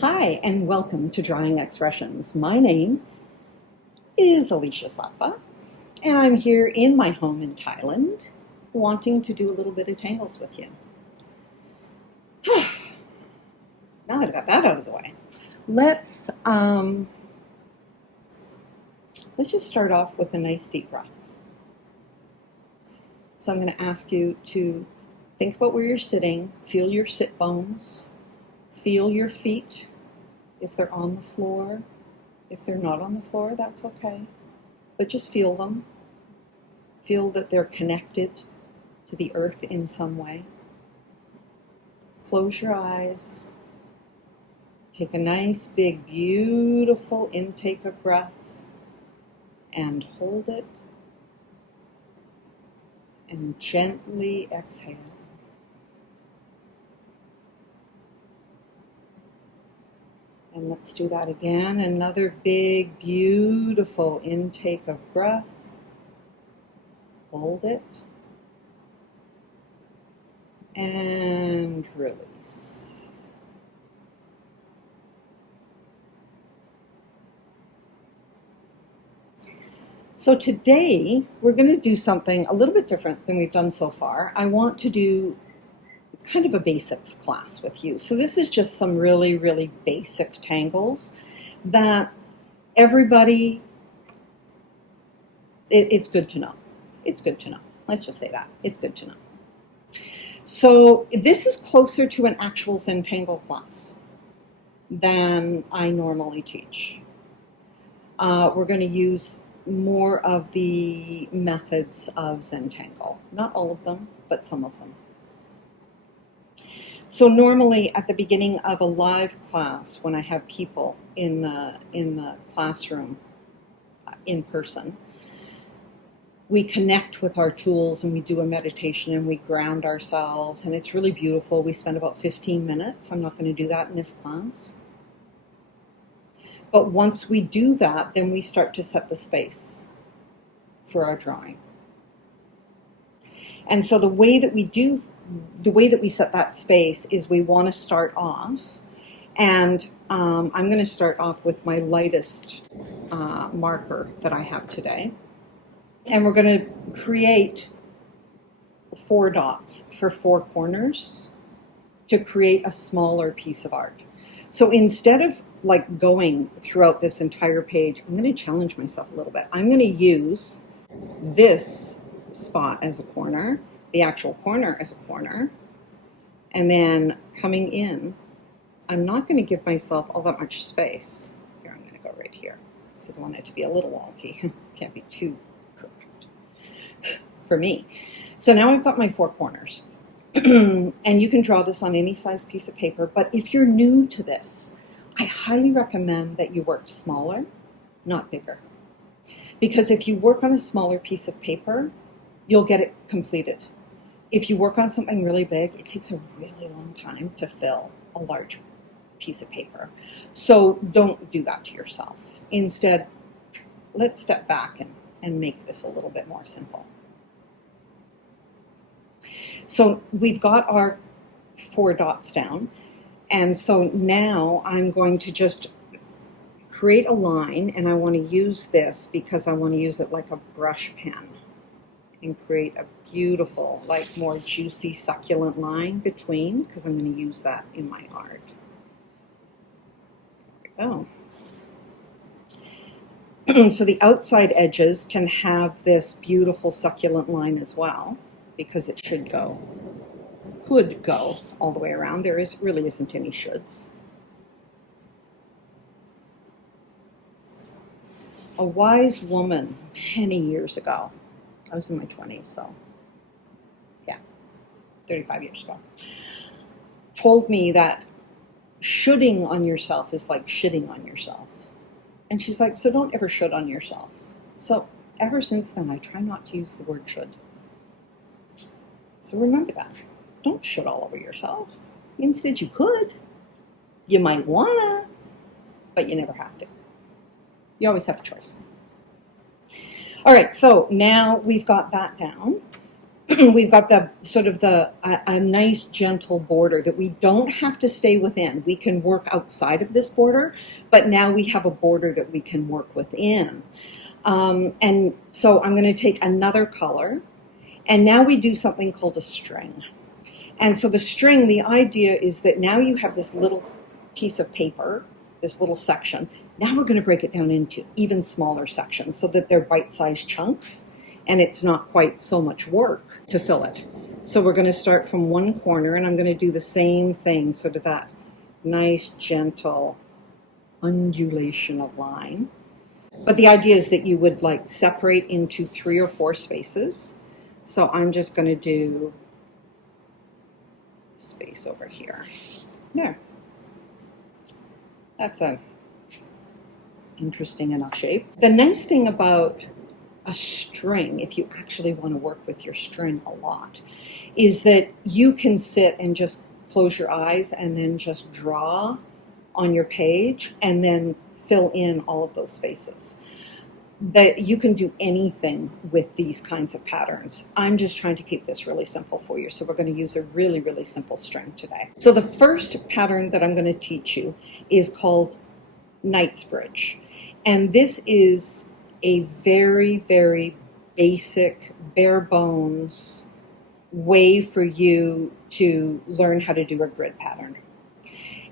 Hi, and welcome to drawingXpressions. My name is Aleesha Sattva, and I'm here in my home in Thailand, wanting to do a little bit of tangles with you. Now that I got that out of the way, let's just start off with a nice deep breath. So I'm going to ask you to think about where you're sitting, feel your sit bones, feel your feet. If they're on the floor, if they're not on the floor, that's okay. But just feel them. Feel that they're connected to the earth in some way. Close your eyes. Take a nice, big, beautiful intake of breath and hold it. And gently exhale. And let's do that again. Another big, beautiful intake of breath. Hold it. And release. So today, we're going to do something a little bit different than we've done so far. I want to do kind of a basics class with you. So this is just some really, really basic tangles that everybody, it's good to know. It's good to know. Let's just say that. It's good to know. So this is closer to an actual ZenTangle class than I normally teach. We're going to use more of the methods of ZenTangle. Not all of them, but some of them. So normally at the beginning of a live class, when I have people in the classroom in person, we connect with our tools and we do a meditation and we ground ourselves, and it's really beautiful. We spend about 15 minutes. I'm not going to do that in this class. But once we do that, then we start to set the space for our drawing. And so the way that we set that space is we want to start off, and I'm going to start off with my lightest marker that I have today. And we're going to create 4 dots for 4 corners to create a smaller piece of art. So instead of like going throughout this entire page, I'm going to challenge myself a little bit. I'm going to use this spot as a corner, the actual corner as a corner, and then coming in, I'm not going to give myself all that much space. Here, I'm going to go right here because I want it to be a little wonky. Can't be too correct for me. So now I've got my 4 corners. And you can draw this on any size piece of paper, but if you're new to this, I highly recommend that you work smaller, not bigger. Because if you work on a smaller piece of paper, you'll get it completed. If you work on something really big, it takes a really long time to fill a large piece of paper. So don't do that to yourself. Instead, let's step back and make this a little bit more simple. So we've got our 4 dots down. And so now I'm going to just create a line, and I want to use this because I want to use it like a brush pen and create a beautiful, like more juicy, succulent line between, because I'm going to use that in my art. There we go. So the outside edges can have this beautiful succulent line as well, because it could go all the way around. There really isn't any shoulds. A wise woman many years ago, I was in my 20s, so yeah, 35 years ago, told me that shoulding on yourself is like shitting on yourself. And she's like, so don't ever should on yourself. So ever since then, I try not to use the word should. So remember that. Don't should all over yourself. Instead, you could. You might wanna, but you never have to. You always have a choice. All right, so now we've got that down. we've got the sort of a nice gentle border that we don't have to stay within. We can work outside of this border, but now we have a border that we can work within. And so I'm going to take another color, and now we do something called a string. And so the string, the idea is that now you have this little piece of paper, this little section. Now we're going to break it down into even smaller sections so that they're bite-sized chunks, and it's not quite so much work to fill it. So we're going to start from one corner, and I'm going to do the same thing, sort of that nice, gentle undulation of line. But the idea is that you would like separate into 3 or 4 spaces. So I'm just going to do space over here. There. That's a interesting enough shape. The nice thing about a string, if you actually want to work with your string a lot, is that you can sit and just close your eyes and then just draw on your page and then fill in all of those spaces. That you can do anything with these kinds of patterns. I'm just trying to keep this really simple for you, so we're going to use a really, really simple string today. So the first pattern that I'm going to teach you is called Knightsbridge, and this is a very, very basic, bare bones way for you to learn how to do a grid pattern.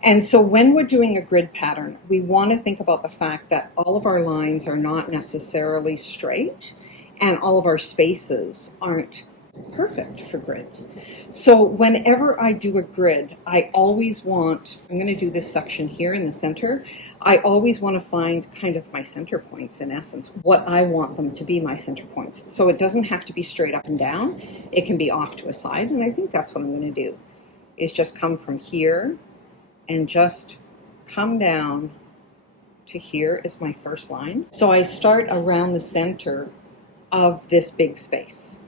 And so when we're doing a grid pattern, we want to think about the fact that all of our lines are not necessarily straight, and all of our spaces aren't perfect for grids. So whenever I do a grid, I always want, I'm going to do this section here in the center, I always want to find kind of my center points, in essence, what I want them to be my center points. So it doesn't have to be straight up and down, it can be off to a side, and I think that's what I'm going to do, is just come from here and just come down to here is my first line. So I start around the center of this big space.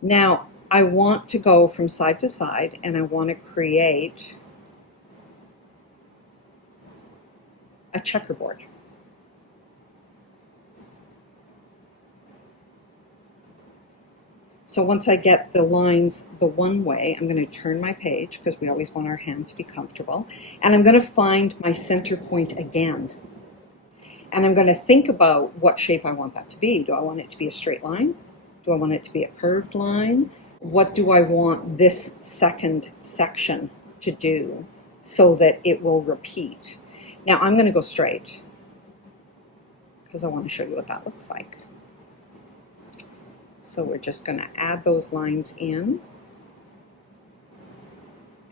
Now I want to go from side to side, and I want to create a checkerboard. So once I get the lines the one way, I'm going to turn my page, because we always want our hand to be comfortable, and I'm going to find my center point again. And I'm going to think about what shape I want that to be. Do I want it to be a straight line? Do I want it to be a curved line? What do I want this second section to do so that it will repeat? Now I'm going to go straight, because I want to show you what that looks like. So we're just going to add those lines in,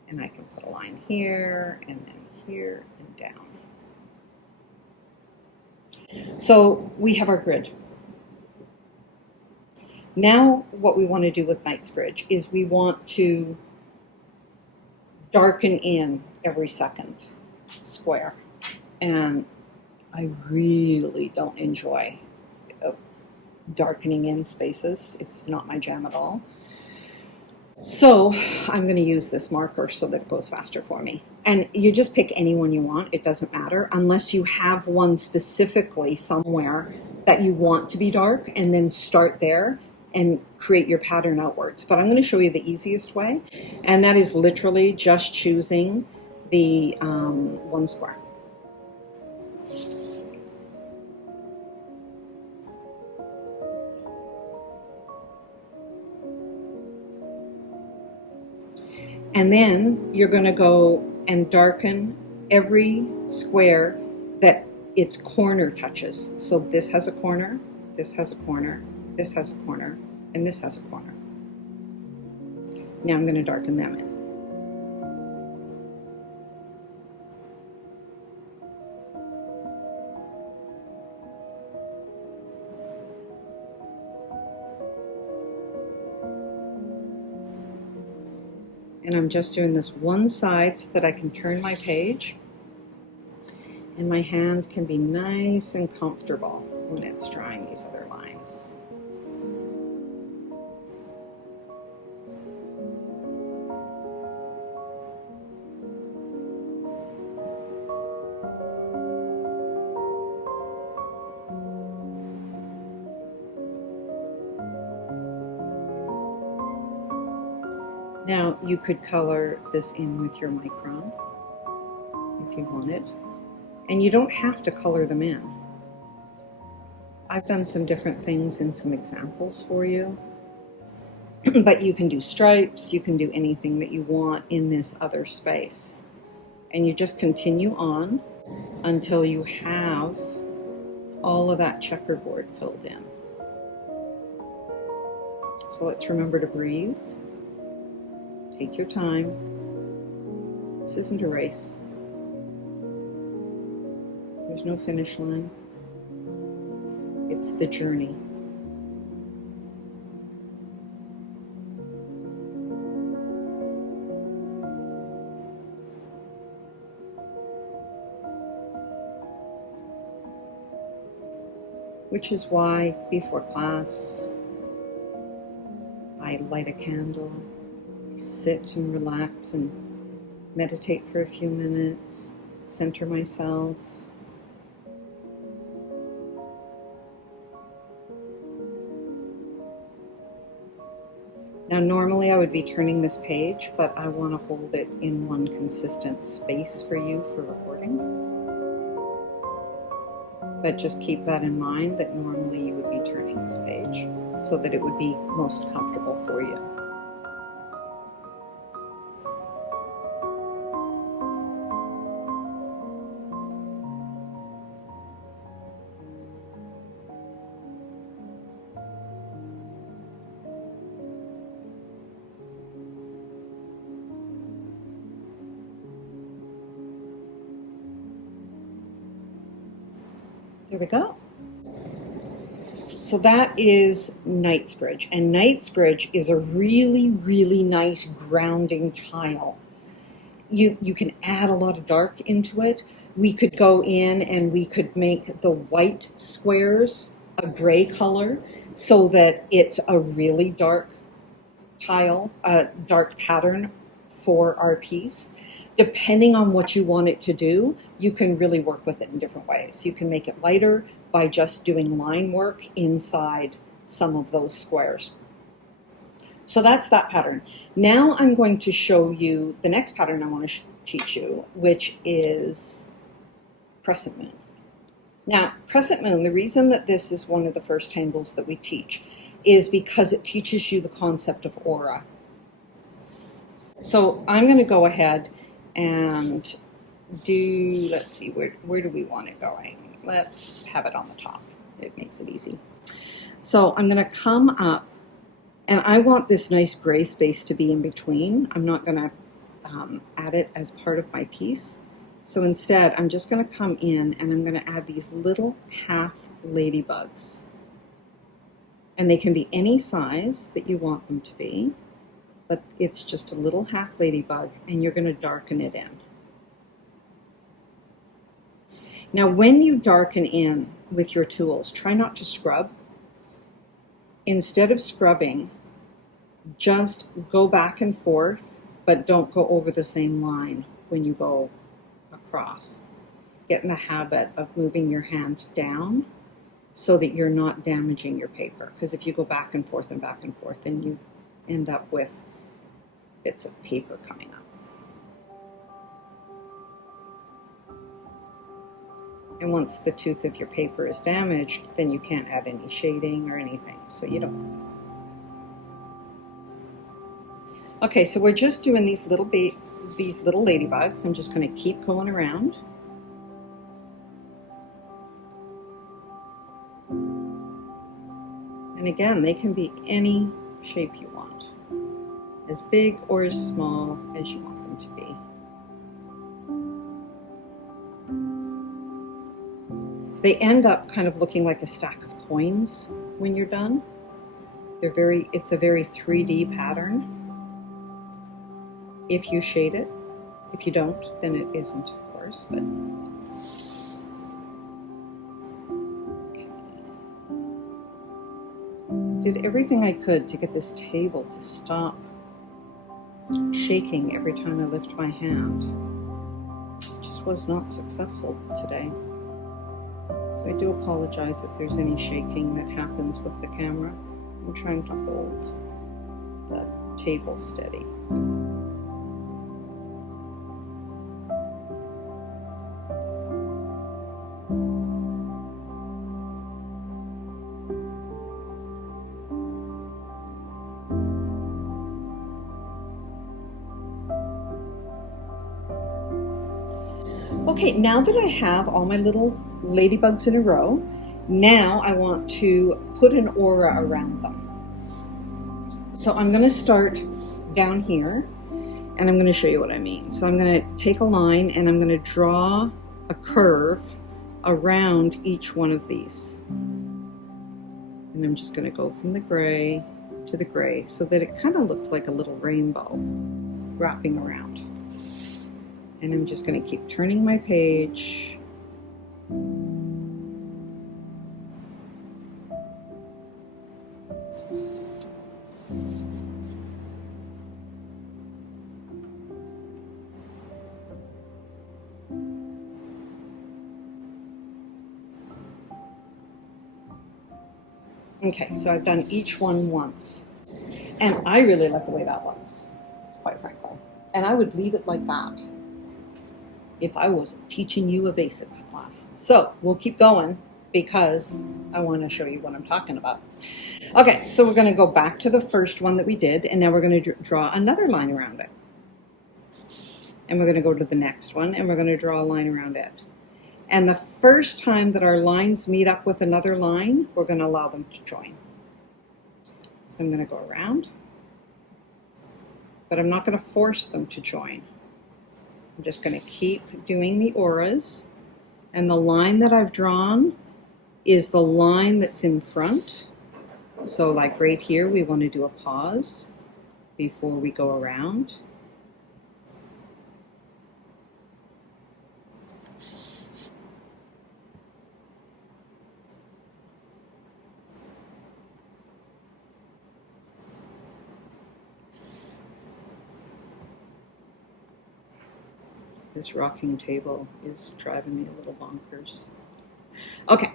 and I can put a line here and then here and down. So we have our grid. Now what we want to do with Knightsbridge is we want to darken in every second square, and I really don't enjoy darkening in spaces. It's not my jam at all. So I'm going to use this marker so that it goes faster for me. And you just pick any one you want. It doesn't matter unless you have one specifically somewhere that you want to be dark, and then start there and create your pattern outwards. But I'm going to show you the easiest way, and that is literally just choosing the one square. And then you're going to go and darken every square that its corner touches. So this has a corner, this has a corner, this has a corner, and this has a corner. Now I'm going to darken them in. And I'm just doing this one side so that I can turn my page, and my hand can be nice and comfortable when it's drawing these other lines. Now you could color this in with your micron if you wanted, and you don't have to color them in. I've done some different things in some examples for you, but you can do stripes, you can do anything that you want in this other space. And you just continue on until you have all of that checkerboard filled in. So let's remember to breathe. Take your time. This isn't a race. There's no finish line. It's the journey. Which is why before class, I light a candle, I sit and relax and meditate for a few minutes, center myself. Now normally I would be turning this page, but I want to hold it in one consistent space for you for recording. But just keep that in mind that normally you would be turning this page so that it would be most comfortable for you. There we go. So that is Knightsbridge, and Knightsbridge is a really, really nice grounding tile. You can add a lot of dark into it. We could go in and we could make the white squares a gray color so that it's a really dark tile, a dark pattern for our piece. Depending on what you want it to do, you can really work with it in different ways. You can make it lighter by just doing line work inside some of those squares. So that's that pattern. Now I'm going to show you the next pattern I want to teach you, which is Crescent Moon. Now, Crescent Moon, the reason that this is one of the first tangles that we teach is because it teaches you the concept of aura. So I'm going to go ahead and do, let's see, where do we want it going? Let's have it on the top. It makes it easy. So I'm going to come up, and I want this nice gray space to be in between. I'm not going to add it as part of my piece. So instead, I'm just going to come in and I'm going to add these little half ladybugs. And they can be any size that you want them to be, but it's just a little half ladybug, and you're going to darken it in. Now, when you darken in with your tools, try not to scrub. Instead of scrubbing, just go back and forth, but don't go over the same line when you go across. Get in the habit of moving your hand down so that you're not damaging your paper. Because if you go back and forth, then you end up with bits of paper coming up. And once the tooth of your paper is damaged, then you can't add any shading or anything, so you don't. Okay, so we're just doing these little ladybugs. I'm just going to keep going around. And again, they can be any shape you want, as big or as small as you want them to be. They end up kind of looking like a stack of coins when you're done. It's a very 3D pattern if you shade it. If you don't, then it isn't, of course, but did everything I could to get this table to stop shaking every time I lift my hand. It just was not successful today. So I do apologize if there's any shaking that happens with the camera. I'm trying to hold the table steady. Okay, now that I have all my little ladybugs in a row, now I want to put an aura around them. So I'm going to start down here, and I'm going to show you what I mean. So I'm going to take a line and I'm going to draw a curve around each one of these. And I'm just going to go from the gray to the gray so that it kind of looks like a little rainbow wrapping around. And I'm just going to keep turning my page. Okay, so I've done each one once. And I really like the way that looks, quite frankly. And I would leave it like that if I wasn't teaching you a basics class. So we'll keep going because I want to show you what I'm talking about. Okay, so we're going to go back to the first one that we did, and now we're going to draw another line around it. And we're going to go to the next one, and we're going to draw a line around it. And the first time that our lines meet up with another line, we're going to allow them to join. So I'm going to go around, but I'm not going to force them to join. I'm just going to keep doing the auras, and the line that I've drawn is the line that's in front. So like right here, we want to do a pause before we go around. This rocking table is driving me a little bonkers. Okay,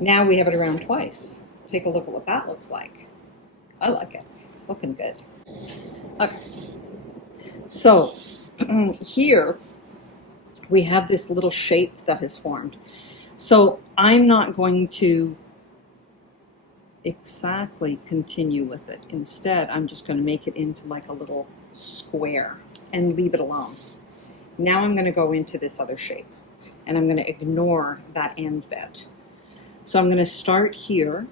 now we have it around twice. Take a look at what that looks like. I like it. It's looking good. Okay, so here we have this little shape that has formed. So I'm not going to exactly continue with it. Instead, I'm just going to make it into like a little square and leave it alone. Now I'm going to go into this other shape, and I'm going to ignore that end bit. So I'm going to start here,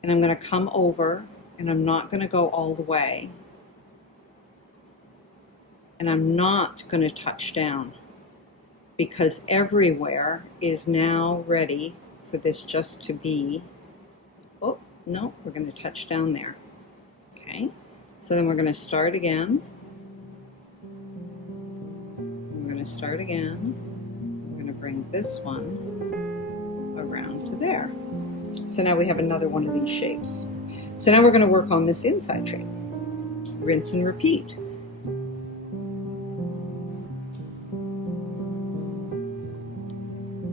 and I'm going to come over, and I'm not going to go all the way, and I'm not going to touch down, because everywhere is now ready for this just to be, oh, no, we're going to touch down there. Okay, so then we're going to start again. Start again. We're going to bring this one around to there. So now we have another one of these shapes. So now we're going to work on this inside shape. Rinse and repeat.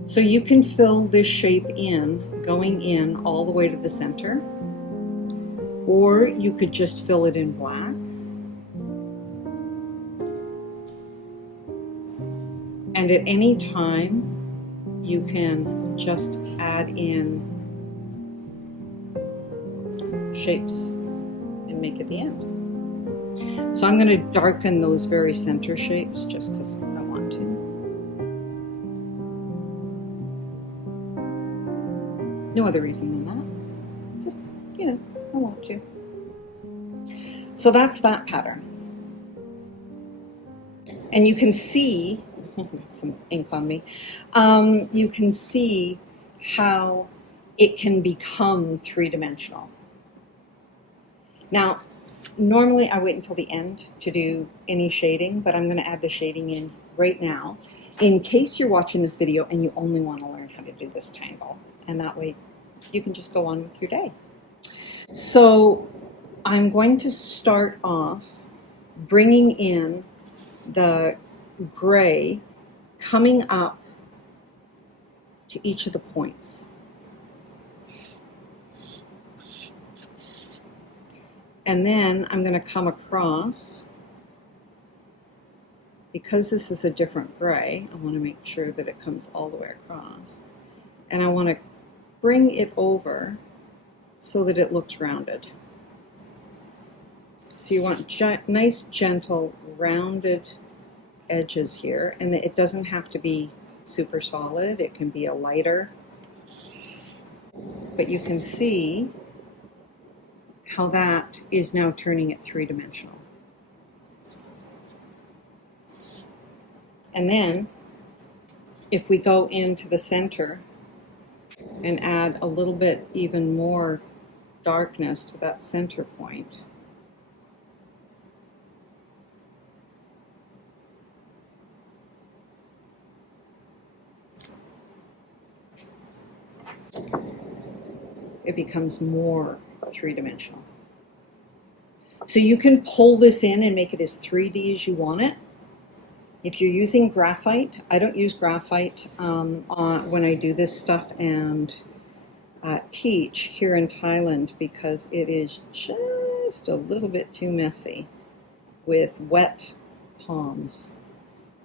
So you can fill this shape in, going in all the way to the center, or you could just fill it in black. And at any time, you can just add in shapes and make it the end. So I'm going to darken those very center shapes just because I want to. No other reason than that. Just, you know, I want to. So that's that pattern. And you can see, some ink on me, you can see how it can become three-dimensional. Now, normally I wait until the end to do any shading, but I'm going to add the shading in right now in case you're watching this video and you only want to learn how to do this tangle. And that way you can just go on with your day. So I'm going to start off bringing in the gray coming up to each of the points. And then I'm going to come across, because this is a different gray, I want to make sure that it comes all the way across. And I want to bring it over so that it looks rounded. So you want nice, gentle, rounded edges here. And it doesn't have to be super solid. It can be a lighter. But you can see how that is now turning it three-dimensional. And then, if we go into the center and add a little bit even more darkness to that center point, it becomes more three-dimensional. So you can pull this in and make it as 3D as you want it. If you're using graphite, I don't use graphite when I do this stuff and teach here in Thailand, because it is just a little bit too messy with wet palms,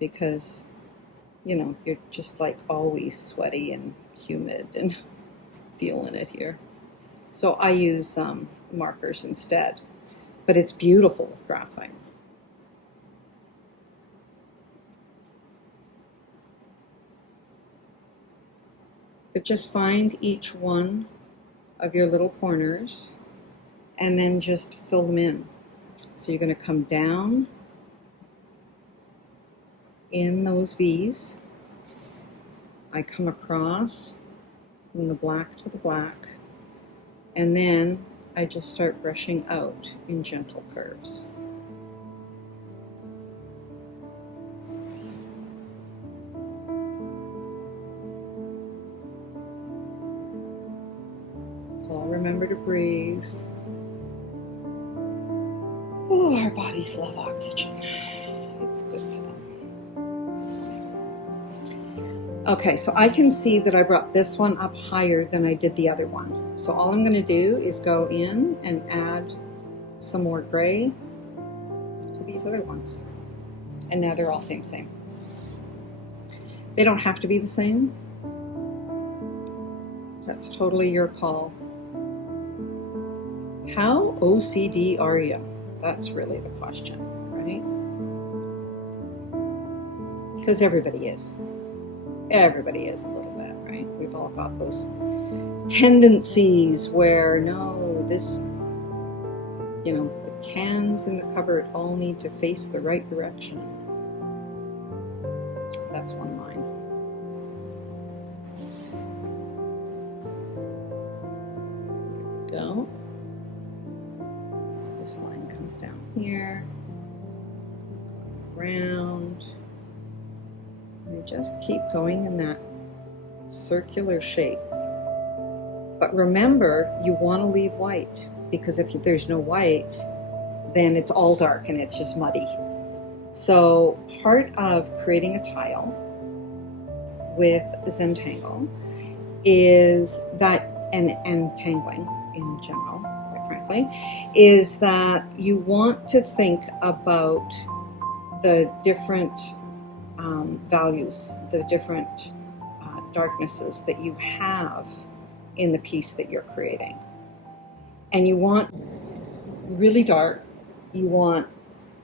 because, you know, you're just like always sweaty and humid and feeling it here. So I use markers instead, but it's beautiful with graphite. But just find each one of your little corners and then just fill them in. So you're going to come down in those V's. I come across from the black to the black, and then I just start brushing out in gentle curves. So I'll remember to breathe. Oh, our bodies love oxygen. It's good for them. Okay, so I can see that I brought this one up higher than I did the other one. So all I'm going to do is go in and add some more gray to these other ones. And now they're all same. They don't have to be the same. That's totally your call. How OCD are you? That's really the question, right? Because everybody is. Everybody is a little bit, right? We've all got those tendencies where, no, this, you know, the cans in the cupboard all need to face the right direction. That's one line. There we go. This line comes down here, around. And just keep going in that circular shape. But remember, you want to leave white, because if there's no white, then it's all dark and it's just muddy. So part of creating a tile with ZenTangle is that, and tangling in general, quite frankly, is that you want to think about the different values, the different darknesses that you have in the piece that you're creating. And you want really dark, you want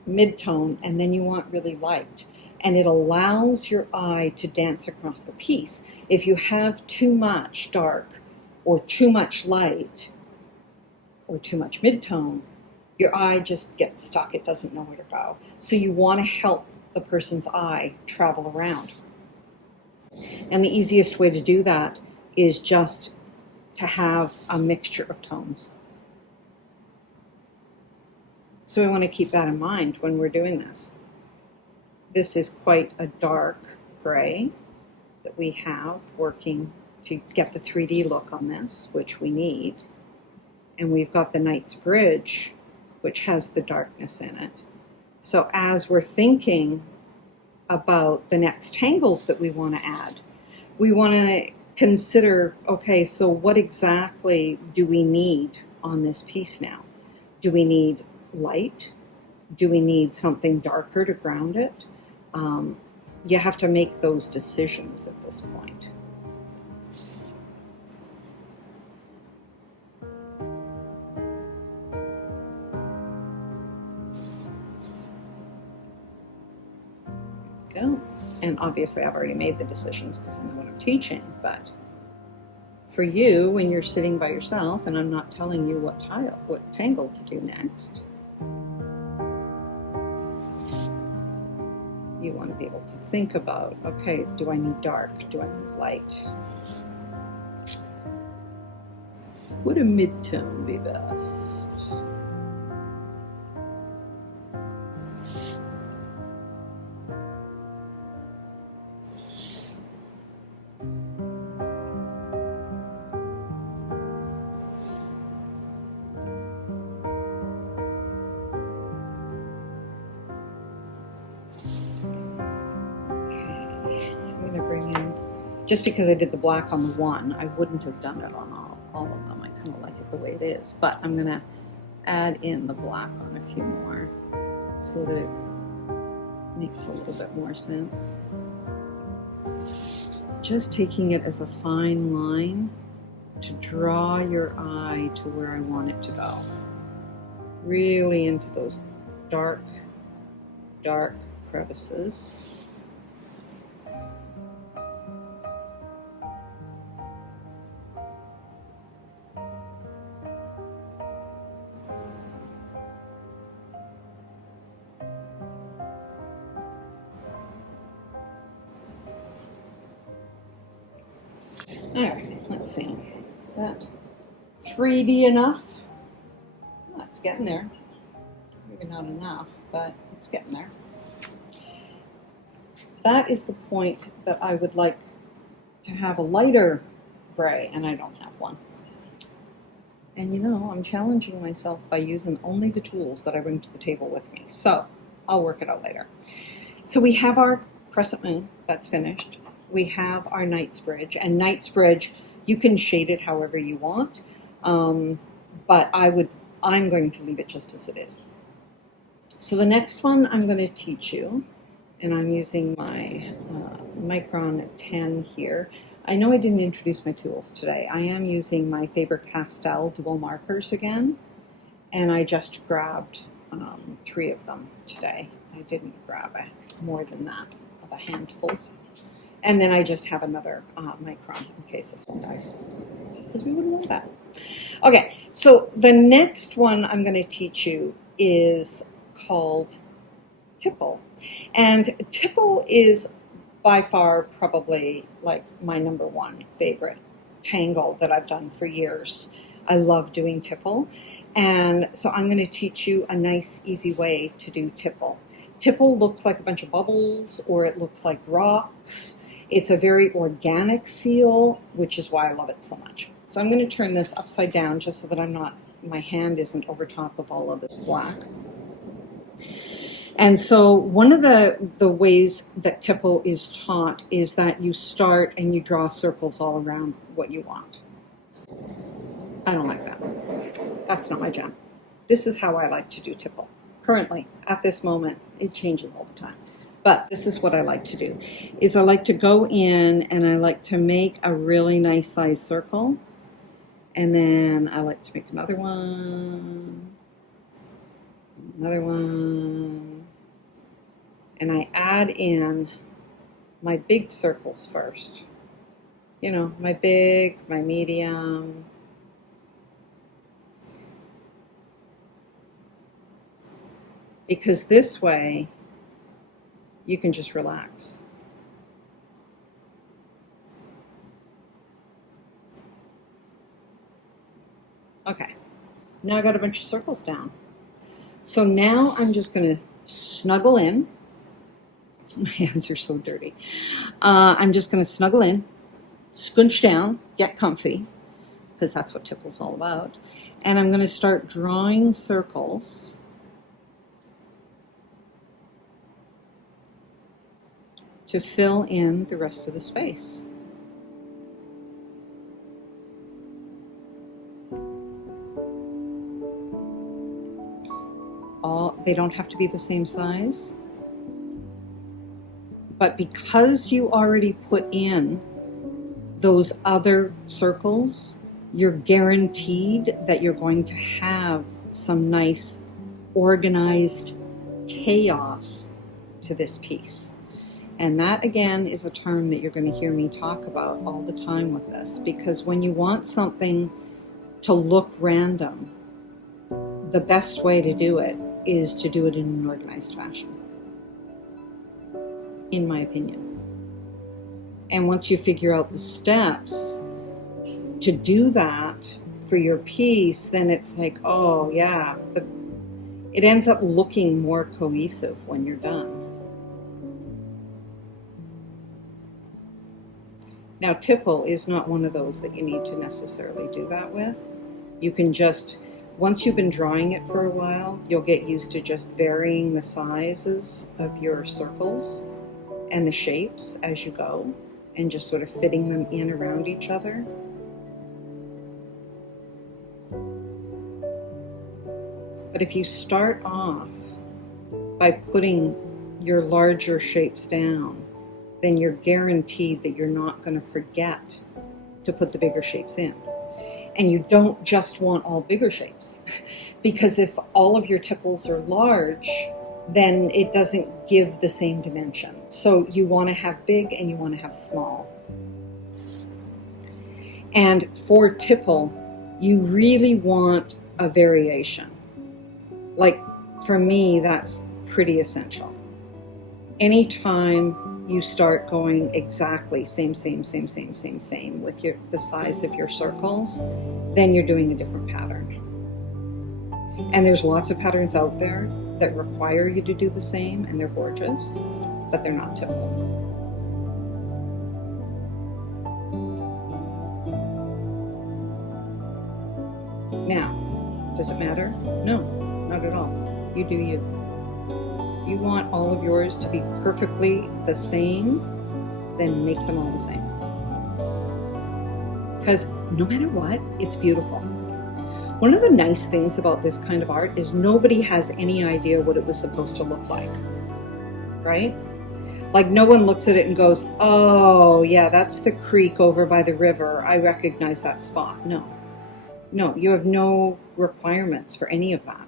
mid-tone, and then you want really light. And it allows your eye to dance across the piece. If you have too much dark or too much light or too much mid-tone, your eye just gets stuck. It doesn't know where to go. So you want to help the person's eye travel around. And the easiest way to do that is just to have a mixture of tones. So we want to keep that in mind when we're doing this. This is quite a dark gray that we have working to get the 3D look on this, which we need. And we've got the Knight's Bridge, which has the darkness in it. So as we're thinking about the next tangles that we want to add, we want to consider, okay, so what exactly do we need on this piece now? Do we need light? Do we need something darker to ground it? You have to make those decisions at this point. Go. And obviously I've already made the decisions because I know what I'm teaching, but for you, when you're sitting by yourself and I'm not telling you what tangle to do next, you want to be able to think about, okay, do I need dark? Do I need light? Would a mid-tone be best? Just because I did the black on the one, I wouldn't have done it on all of them. I kind of like it the way it is, but I'm going to add in the black on a few more so that it makes a little bit more sense. Just taking it as a fine line to draw your eye to where I want it to go. Really into those dark, dark crevices. All right, let's see. Is that 3D enough? Oh, it's getting there. Maybe not enough, but it's getting there. That is the point that I would like to have a lighter gray, and I don't have one. And you know, I'm challenging myself by using only the tools that I bring to the table with me. So I'll work it out later. So we have our Crescent Moon, that's finished. We have our Knightsbridge, and Knightsbridge, you can shade it however you want, but I'm going to leave it just as it is. So the next one I'm going to teach you, and I'm using my Micron 10 here. I know I didn't introduce my tools today. I am using my Faber-Castell dual markers again, and I just grabbed 3 of them today. I didn't grab more than that, of a handful. And then I just have another micron in case this one dies, because we wouldn't want that. Okay, so the next one I'm going to teach you is called Tipple. And Tipple is by far probably like my #1 favorite tangle that I've done for years. I love doing Tipple. And so I'm going to teach you a nice, easy way to do Tipple. Tipple looks like a bunch of bubbles, or it looks like rocks. It's a very organic feel, which is why I love it so much. So I'm going to turn this upside down just so that my hand isn't over top of all of this black. And so one of the ways that Tipple is taught is that you start and you draw circles all around what you want. I don't like that. That's not my jam. This is how I like to do Tipple. Currently, at this moment, it changes all the time. But this is what I like to do, is I like to go in and I like to make a really nice size circle. And then I like to make another one, and I add in my big circles first. You know, my big, my medium. Because this way, you can just relax. Okay, now I got a bunch of circles down. So now I'm just going to snuggle in. My hands are so dirty. I'm just going to snuggle in, scrunch down, get comfy, because that's what Tipple's all about. And I'm going to start drawing circles to fill in the rest of the space. they don't have to be the same size. But because you already put in those other circles, you're guaranteed that you're going to have some nice organized chaos to this piece. And that, again, is a term that you're going to hear me talk about all the time with this, because when you want something to look random, the best way to do it is to do it in an organized fashion, in my opinion. And once you figure out the steps to do that for your piece, then it's like, oh yeah, it ends up looking more cohesive when you're done. Now, Tipple is not one of those that you need to necessarily do that with. You can just, once you've been drawing it for a while, you'll get used to just varying the sizes of your circles and the shapes as you go, and just sort of fitting them in around each other. But if you start off by putting your larger shapes down, then you're guaranteed that you're not going to forget to put the bigger shapes in. And you don't just want all bigger shapes, because if all of your tipples are large, then it doesn't give the same dimension. So you want to have big and you want to have small. And for Tipple, you really want a variation. Like, for me, that's pretty essential. Anytime you start going exactly same with the size of your circles, then you're doing a different pattern. And there's lots of patterns out there that require you to do the same, and they're gorgeous, but they're not Tipple. Now, does it matter? No, not at all. You do you. You want all of yours to be perfectly the same, then make them all the same. Because no matter what, it's beautiful. One of the nice things about this kind of art is nobody has any idea what it was supposed to look like, right? Like, no one looks at it and goes, oh yeah, that's the creek over by the river. I recognize that spot. No, you have no requirements for any of that.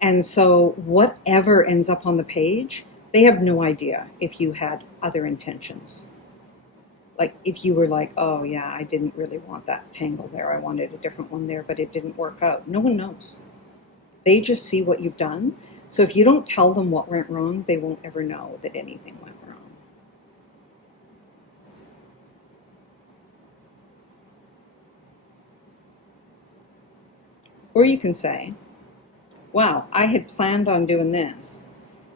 And so whatever ends up on the page, they have no idea if you had other intentions. Like, if you were like, oh yeah, I didn't really want that tangle there. I wanted a different one there, but it didn't work out. No one knows. They just see what you've done. So if you don't tell them what went wrong, they won't ever know that anything went wrong. Or you can say, wow, I had planned on doing this.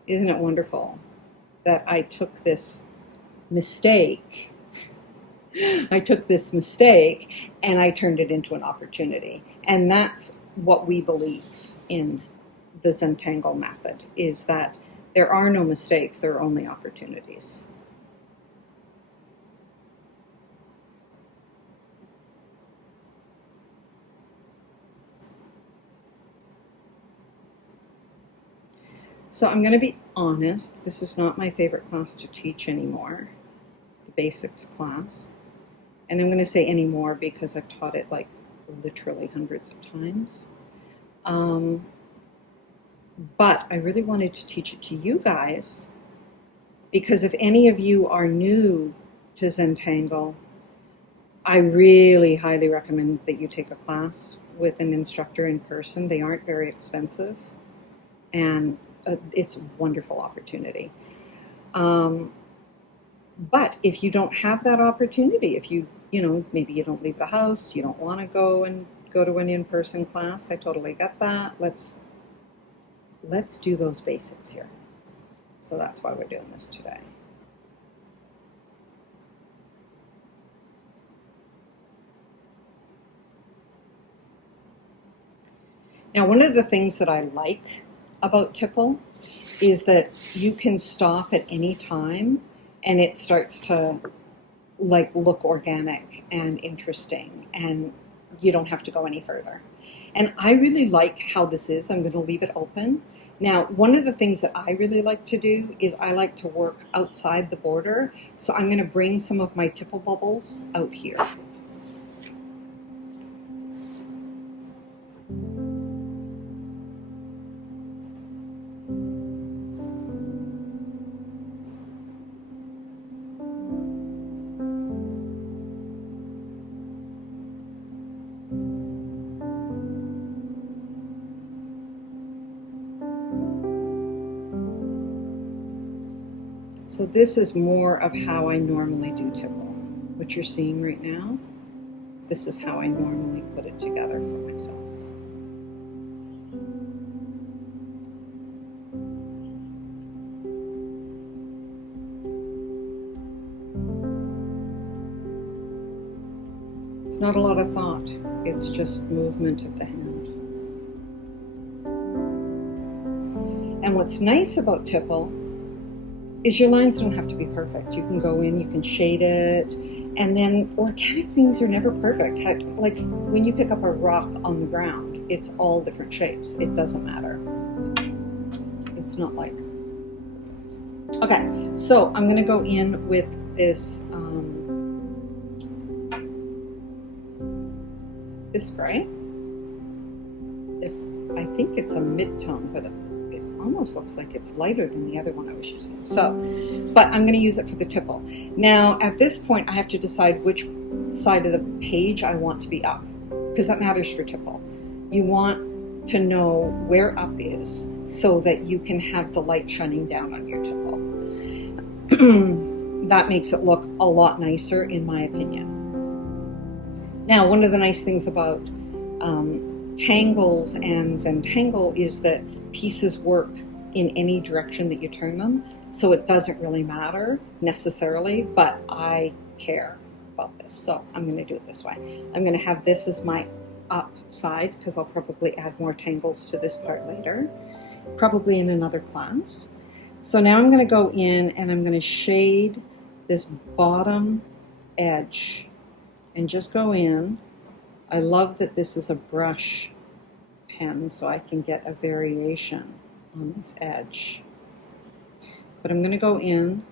Isn't it wonderful that I took this mistake? I took this mistake and I turned it into an opportunity. And that's what we believe in the ZenTangle method, is that there are no mistakes, there are only opportunities. So I'm going to be honest, this is not my favorite class to teach anymore, the basics class. And I'm going to say anymore because I've taught it like literally hundreds of times. But I really wanted to teach it to you guys, because if any of you are new to ZenTangle, I really highly recommend that you take a class with an instructor in person. They aren't very expensive, and it's a wonderful opportunity. But if you don't have that opportunity, if maybe you don't leave the house, you don't want to go to an in-person class, I totally get that. Let's do those basics here. So that's why we're doing this today. Now, one of the things that I like about Tipple is that you can stop at any time and it starts to look organic and interesting, and you don't have to go any further. And I really like how this is. I'm going to leave it open. Now, one of the things that I really like to do is I like to work outside the border. So I'm going to bring some of my Tipple bubbles out here. So this is more of how I normally do Tipple. What you're seeing right now, this is how I normally put it together for myself. It's not a lot of thought, it's just movement of the hand. And what's nice about Tipple is your lines don't have to be perfect. You can go in, you can shade it, and then organic things are never perfect. Like when you pick up a rock on the ground, it's all different shapes. It doesn't matter. It's not like... Okay, so I'm gonna go in with this this gray. This, I think it's a mid-tone, but it almost looks like it's lighter than the other one I was using. So, but I'm going to use it for the Tipple. Now, at this point, I have to decide which side of the page I want to be up, because that matters for Tipple. You want to know where up is so that you can have the light shining down on your Tipple. That makes it look a lot nicer, in my opinion. Now, one of the nice things about Tangles and ZenTangle is that pieces work in any direction that you turn them, so it doesn't really matter necessarily, but I care about this, so I'm going to do it this way. I'm going to have this as my up side, because I'll probably add more tangles to this part later, probably in another class. So now I'm going to go in and I'm going to shade this bottom edge and just go in. I love that this is a brush pen, so I can get a variation on this edge. But I'm going to go in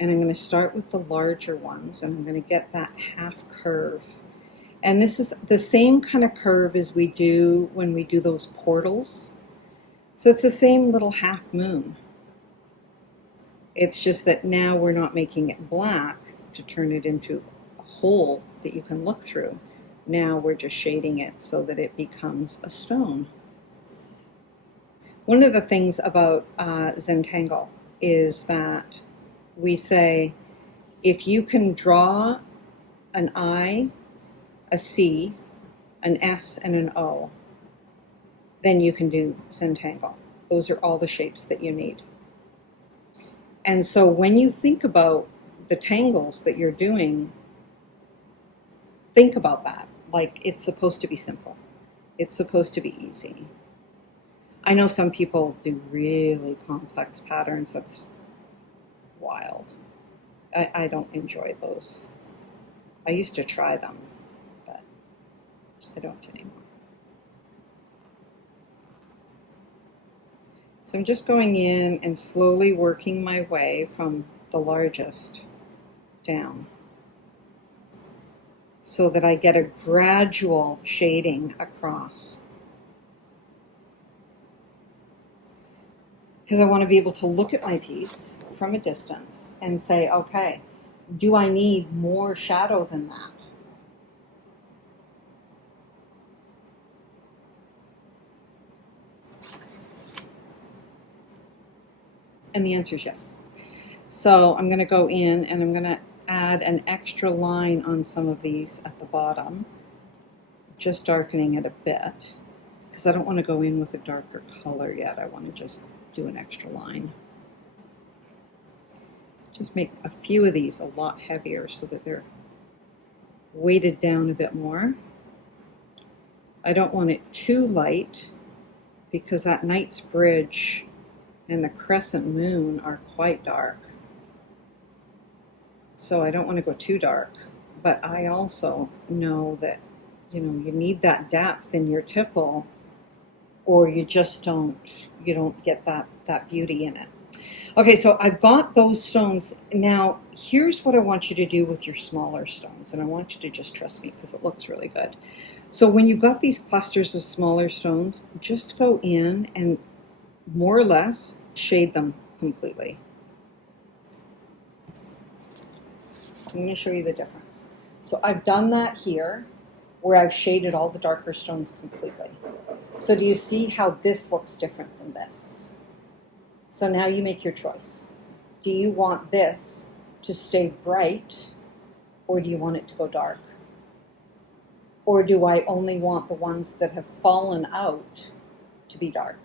and I'm going to start with the larger ones, and I'm going to get that half curve. And this is the same kind of curve as we do when we do those portals. So it's the same little half moon. It's just that now we're not making it black to turn it into a hole that you can look through. Now we're just shading it so that it becomes a stone. One of the things about ZenTangle is that we say, if you can draw an I, a C, an S, and an O, then you can do ZenTangle. Those are all the shapes that you need. And so when you think about the tangles that you're doing, think about that. Like, it's supposed to be simple. It's supposed to be easy. I know some people do really complex patterns. That's wild. I don't enjoy those. I used to try them, but I don't anymore. So I'm just going in and slowly working my way from the largest down, so that I get a gradual shading across. Because I want to be able to look at my piece from a distance and say, okay, do I need more shadow than that? And the answer is yes. So I'm going to go in and I'm going to add an extra line on some of these at the bottom, just darkening it a bit, because I don't want to go in with a darker color yet. I want to just do an extra line. Just make a few of these a lot heavier so that they're weighted down a bit more. I don't want it too light, because that Knight's Bridge and the Crescent Moon are quite dark. So I don't want to go too dark, but I also know that you know, you need that depth in your tipple, or you just you don't get that beauty in it. Okay, so I've got those stones. Now, here's what I want you to do with your smaller stones, and I want you to just trust me because it looks really good. So when you've got these clusters of smaller stones, just go in and more or less shade them completely. I'm going to show you the difference. So I've done that here, where I've shaded all the darker stones completely. So do you see how this looks different than this? So now you make your choice. Do you want this to stay bright, or do you want it to go dark? Or do I only want the ones that have fallen out to be dark?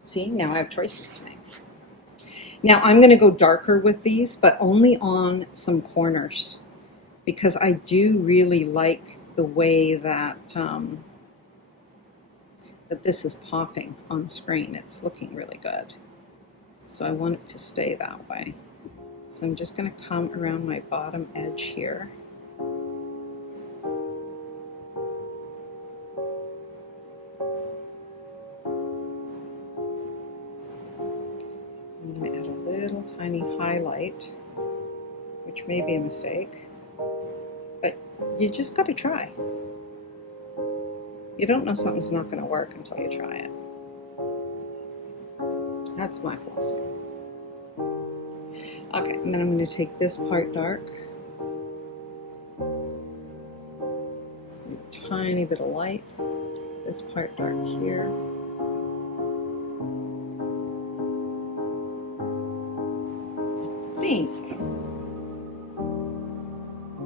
See, now I have choices to make. Now I'm going to go darker with these, but only on some corners, because I do really like the way that that this is popping on screen. It's looking really good. So I want it to stay that way. So I'm just going to come around my bottom edge here. I'm going to add a little tiny highlight, which may be a mistake, but you just got to try. You don't know something's not going to work until you try it. That's my philosophy. Okay, and then I'm going to take this part dark. A tiny bit of light. This part dark here.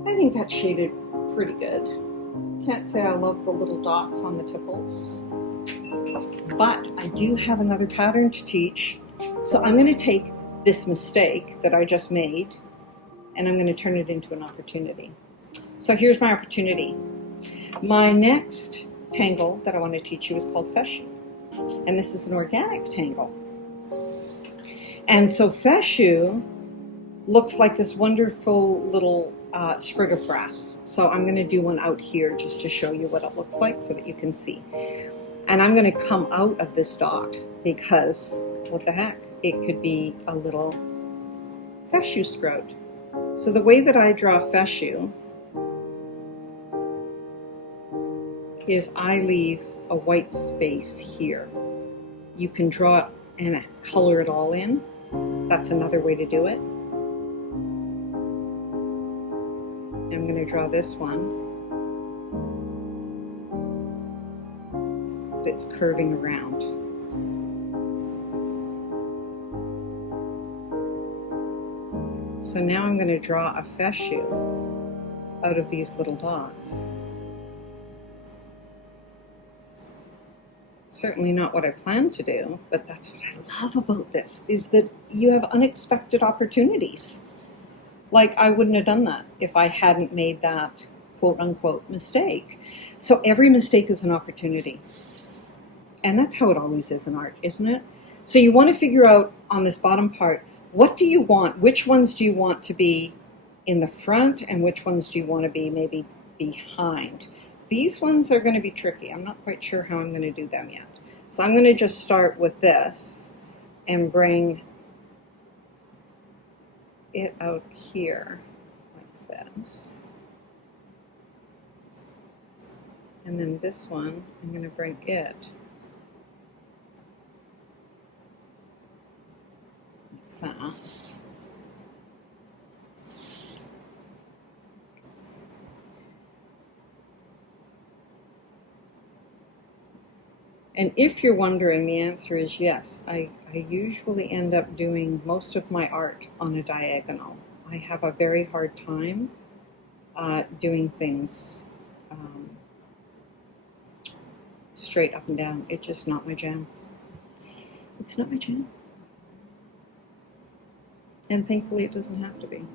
I think that's shaded pretty good. Can't say I love the little dots on the tipples, but I do have another pattern to teach. So I'm going to take this mistake that I just made and I'm going to turn it into an opportunity. So here's my opportunity. My next tangle that I want to teach you is called Fescue, and this is an organic tangle. And so Fescue looks like this wonderful little sprig of grass. So I'm going to do one out here just to show you what it looks like so that you can see. And I'm going to come out of this dot because, what the heck, it could be a little fescue sprout. So the way that I draw fescue is I leave a white space here. You can draw it and color it all in. That's another way to do it. I'm going to draw this one, but it's curving around. So now I'm going to draw a fescue out of these little dots. Certainly not what I planned to do, but that's what I love about this, is that you have unexpected opportunities. Like, I wouldn't have done that if I hadn't made that quote-unquote mistake. So every mistake is an opportunity. And that's how it always is in art, isn't it? So you want to figure out on this bottom part, what do you want? Which ones do you want to be in the front, and which ones do you want to be maybe behind? These ones are going to be tricky. I'm not quite sure how I'm going to do them yet. So I'm going to just start with this and bring it out here like this. And then this one, I'm going to bring it like that. And if you're wondering, the answer is yes. I usually end up doing most of my art on a diagonal. I have a very hard time doing things straight up and down. It's just not my jam. It's not my jam. And thankfully it doesn't have to be.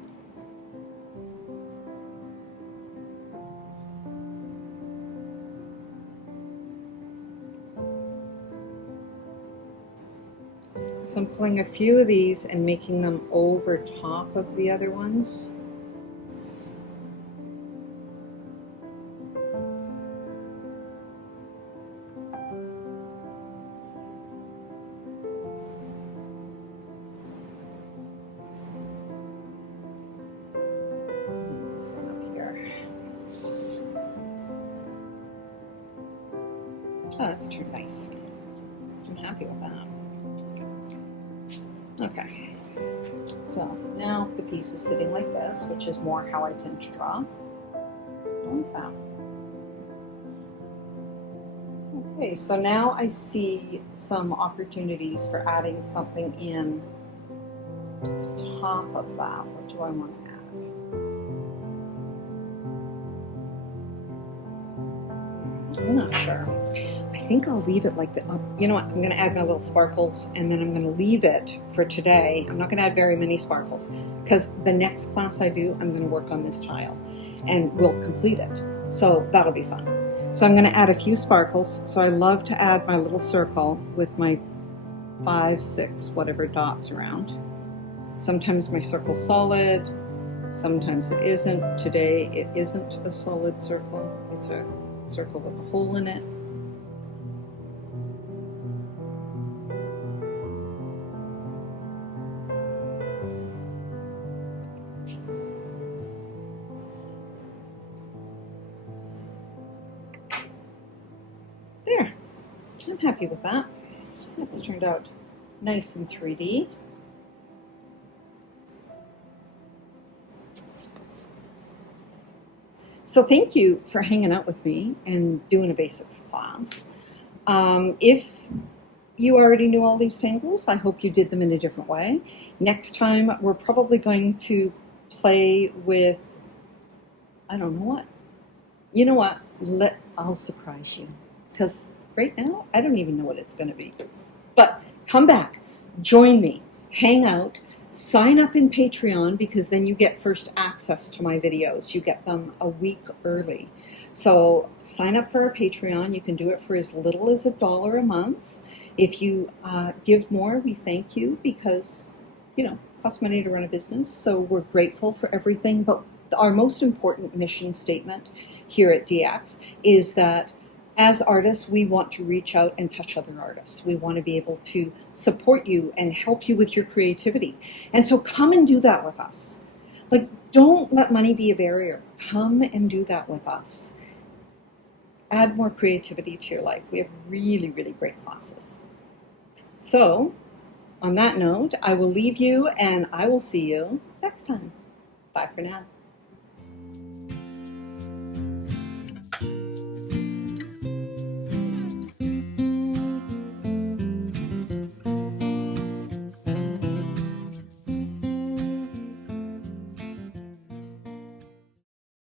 So I'm pulling a few of these and making them over top of the other ones. Oh, that's too nice. I'm happy with that. Okay. So now the piece is sitting like this, which is more how I tend to draw. Like that. Okay, so now I see some opportunities for adding something in to the top of that. What do I want to add? I'm not sure. I think I'll leave it like that. You know what? I'm going to add my little sparkles, and then I'm going to leave it for today. I'm not going to add very many sparkles because the next class I do, I'm going to work on this tile and we'll complete it. So that'll be fun. So I'm going to add a few sparkles. So I love to add my little circle with my 5, 6, whatever dots around. Sometimes my circle's solid, sometimes it isn't. Today it isn't a solid circle. It's a circle with a hole in it. There, I'm happy with that. It's turned out nice and 3D. So thank you for hanging out with me and doing a basics class. If you already knew all these tangles, I hope you did them in a different way. Next time, we're probably going to play with, I don't know what. You know what? I'll surprise you. Because right now, I don't even know what it's going to be. But come back, join me, hang out, sign up in Patreon, because then you get first access to my videos. You get them a week early. So sign up for our Patreon. You can do it for as little as $1 a month. If you give more, we thank you because, you know, it costs money to run a business. So we're grateful for everything. But our most important mission statement here at DX is that as artists, we want to reach out and touch other artists. We want to be able to support you and help you with your creativity. And so come and do that with us. Like, don't let money be a barrier. Come and do that with us. Add more creativity to your life. We have really, really great classes. So, on that note, I will leave you and I will see you next time. Bye for now.